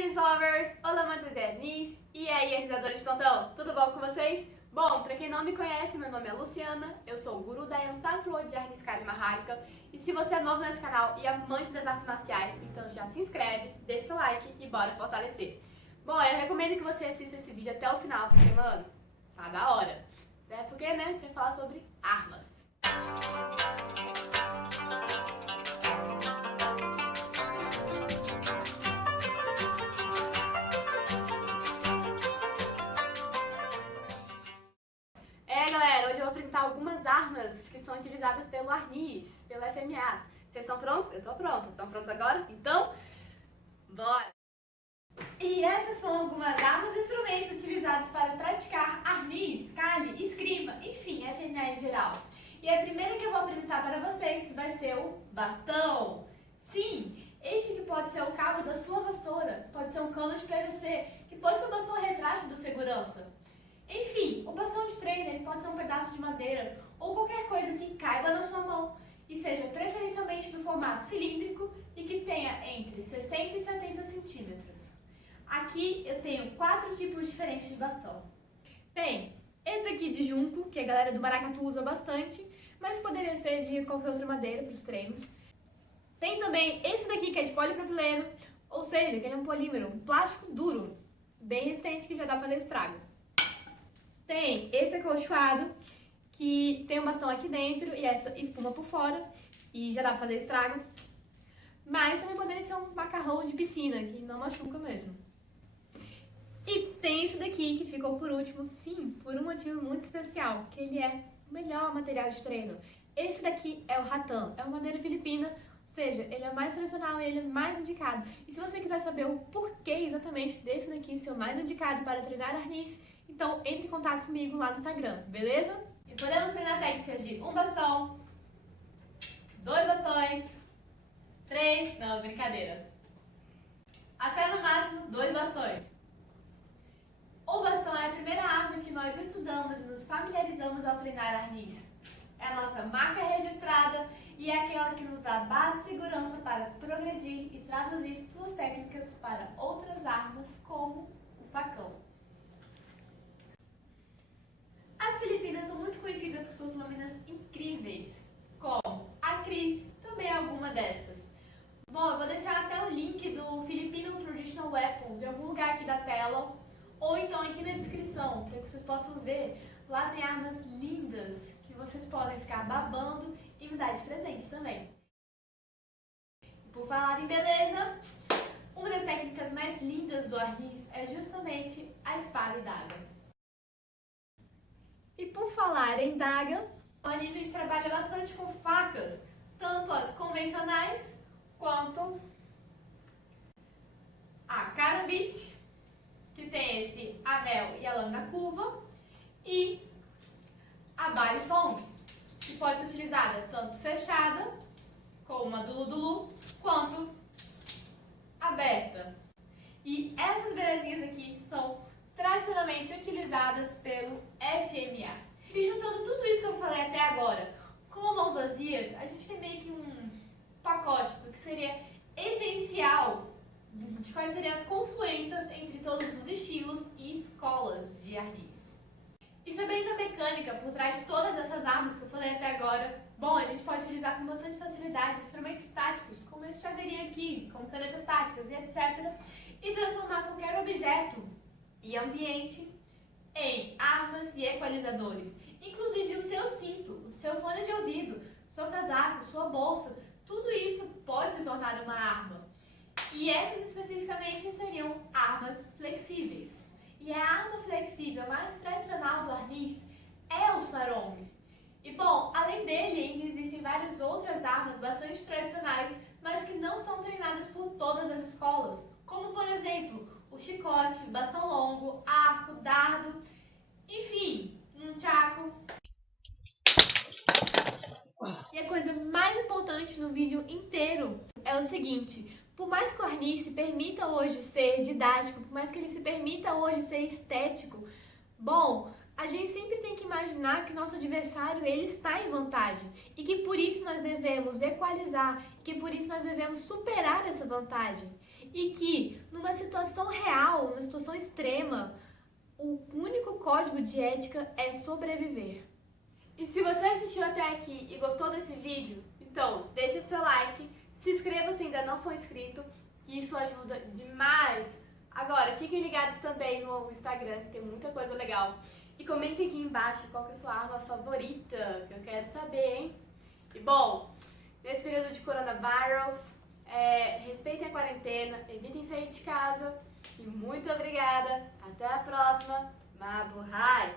Arnis Lovers! Olá, amantes de Arnis! E aí, arnisadores de plantão, tudo bom com vocês? Bom, pra quem não me conhece, meu nome é Luciana, eu sou o guru da Entatruô de Arnis Kali Maharlika. E se você é novo nesse canal e amante das artes marciais, então já se inscreve, deixa seu like e bora fortalecer. Bom, eu recomendo que você assista esse vídeo até o final, porque, mano, tá da hora. É porque, né, a gente vai falar sobre armas. Galera, hoje eu vou apresentar algumas armas que são utilizadas pelo Arnis, pelo FMA. Vocês estão prontos? Eu tô pronta. Estão prontos agora? Então, bora! E essas são algumas armas e instrumentos utilizados para praticar Arnis, Kali, esgrima, enfim, FMA em geral. E a primeira que eu vou apresentar para vocês vai ser o bastão. Sim, este que pode ser o cabo da sua vassoura, pode ser um cano de PVC, que pode ser o bastão retrátil do segurança. Enfim, o bastão de treino ele pode ser um pedaço de madeira ou qualquer coisa que caiba na sua mão e seja preferencialmente do formato cilíndrico e que tenha entre 60 e 70 centímetros. Aqui eu tenho 4 tipos diferentes de bastão. Tem esse aqui de junco, que a galera do maracatu usa bastante, mas poderia ser de qualquer outra madeira para os treinos. Tem também esse daqui que é de polipropileno, ou seja, que ele é um polímero, um plástico duro, bem resistente que já dá para fazer estrago. Tem esse acolchoado, que tem um bastão aqui dentro e essa espuma por fora, e já dá pra fazer estrago. Mas também poderia ser um macarrão de piscina, que não machuca mesmo. E tem esse daqui, que ficou por último, sim, por um motivo muito especial, que ele é o melhor material de treino. Esse daqui é o rattan, é uma madeira filipina, ou seja, ele é mais tradicional e ele é mais indicado. E se você quiser saber o porquê exatamente desse daqui ser o mais indicado para treinar arnis, então entre em contato comigo lá no Instagram, beleza? E podemos treinar técnicas de um bastão, 2 bastões, 3, não, brincadeira. Até no máximo 2 bastões. O bastão é a primeira arma que nós estudamos e nos familiarizamos ao treinar arnis. É a nossa marca registrada e é aquela que nos dá base e segurança para progredir e traduzir suas técnicas para outras armas, como o facão. As Filipinas são muito conhecidas por suas lâminas incríveis, como a Cris, também é alguma dessas. Bom, eu vou deixar até o link do Filipino Traditional Weapons em algum lugar aqui da tela, ou então aqui na descrição, para que vocês possam ver. Lá tem armas lindas que vocês podem ficar babando e me dar de presente também. Por falar em beleza, uma das técnicas mais lindas do arnis é justamente a espada e daga. E por falar em daga, o arnis a gente trabalha bastante com facas, tanto as convencionais quanto a karambit, que tem esse anel e a lâmina curva, e a balisong, que pode ser utilizada tanto fechada, como a do Ludulu, quanto aberta. E essas belezinhas aqui são tradicionalmente utilizadas pelo FMA. E juntando tudo isso que eu falei até agora com mãos vazias, a gente tem meio que um pacote do que seria essencial de quais seriam as confluências entre todos os estilos e escolas de arnis. E sabendo a mecânica por trás de todas essas armas que eu falei até agora, bom, a gente pode utilizar com bastante facilidade instrumentos táticos, como esse chaveirinho aqui, como canetas táticas e etc., e transformar qualquer objeto e ambiente em armas e equalizadores. Inclusive o seu cinto, o seu fone de ouvido, seu casaco, sua bolsa, tudo isso pode se tornar uma arma. E essas especificamente seriam armas flexíveis. E a arma flexível mais tradicional do arnis é o sarong. E bom, além dele ainda existem várias outras armas bastante tradicionais, mas que não são treinadas por todas as escolas, como por exemplo o chicote, bastão longo, arco, dardo, enfim, nunchaku. E a coisa mais importante no vídeo inteiro é o seguinte: por mais que o arnis se permita hoje ser didático, por mais que ele se permita hoje ser estético, bom, a gente sempre tem que imaginar que o nosso adversário ele está em vantagem e que por isso nós devemos equalizar, que por isso nós devemos superar essa vantagem. E que, numa situação situação real, numa situação extrema, o único código de ética é sobreviver. E se você assistiu até aqui e gostou desse vídeo, então deixa seu like, se inscreva se ainda não for inscrito, que isso ajuda demais. Agora, fiquem ligados também no Instagram, que tem muita coisa legal. E comentem aqui embaixo qual que é a sua arma favorita, que eu quero saber, hein? E bom, nesse período de coronavírus, respeitem a quarentena, evitem sair de casa. E muito obrigada. Até a próxima. Mabuhay!